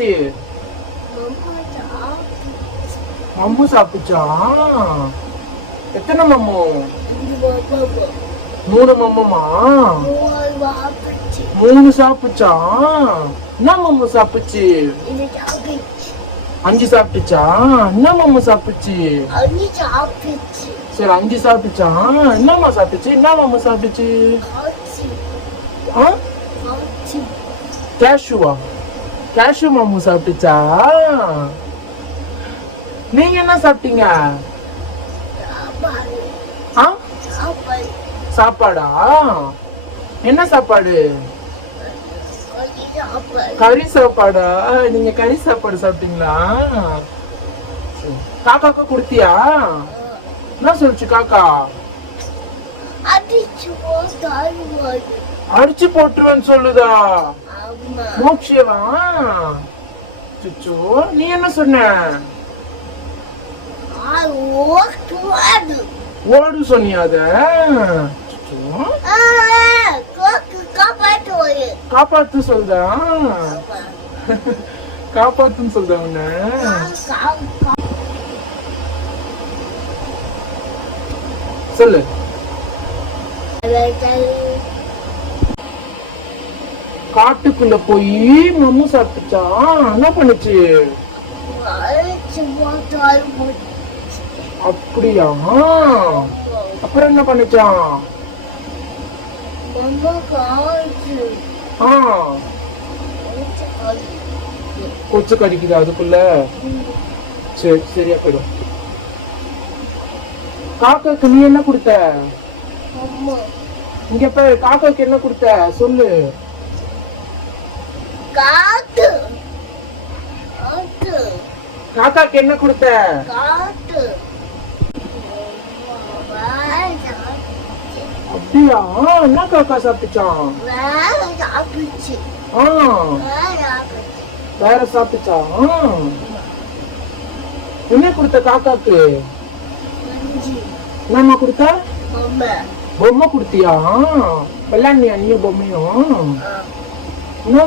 பண்ணுச்சு? மம்மு சாப்பிடுச்சா? எத்தனை மம்மு? 3 மம்முமா? 3 சாப்பிடுச்சா? என்ன மம்மு சாப்பிடுச்சு? 5 சாப்பிட்டுச்சா? என்ன மம்மு சாப்பிடுச்சு? சரி 5 சாப்பிட்டுச்சா? என்னம்மா சாப்பிட்டுச்சு? என்ன மம்மு சாப்பிட்டுச்சு? கேஷுவா? கேஷு மம்மு சாப்பிட்டுச்சா? நீங்க என்ன சாப்பிட்டீங்க? சாப்பாடா? என்ன சாப்பாடு? கறி சாப்பாடா? நீங்க கறி சாப்பாடு சாப்பிட்டீங்களா? காக்காக்கு கொடுத்தியா? என்ன சொல்லுச்சு காக்கா? அடிச்சு போட்டுருவேன்னு சொல்லுதா? மோட்சியவா? சுச்சோ, நீ என்ன சொன்ன? ஓடு சொன்னியா? அத காப்பாத்து சொல்தா? காப்பாத்துன்னு சொல்ற உன்ன? சொல்லு. காட்டுக்குள்ள போய் மம்மு சாப்பிட்டுச்சா? என்ன பண்ணுச்சு? அப்படியா? அப்புறம் என்ன பண்ணுச்சான்? கொச்சு கடிக்குதா அதுக்குள்ள? சரி சரியா போயிடும். காக்காக்கு நீ என்ன கொடுத்த? இங்க பாரு, காக்காக்கு என்ன கொடுத்த சொல்லு. காக்காக்கு என்ன கொடுத்த? அப்படியா? என்ன காக்கா சாப்பிட்டுச்சான்? வேற சாப்பிட்டுச்சா? என்ன கொடுத்த காக்காக்கு? என்னம்மா கொடுத்த? பொம்மை கொடுத்தியா? விளையாண்டியா நீ பொம்மையும்? என்ன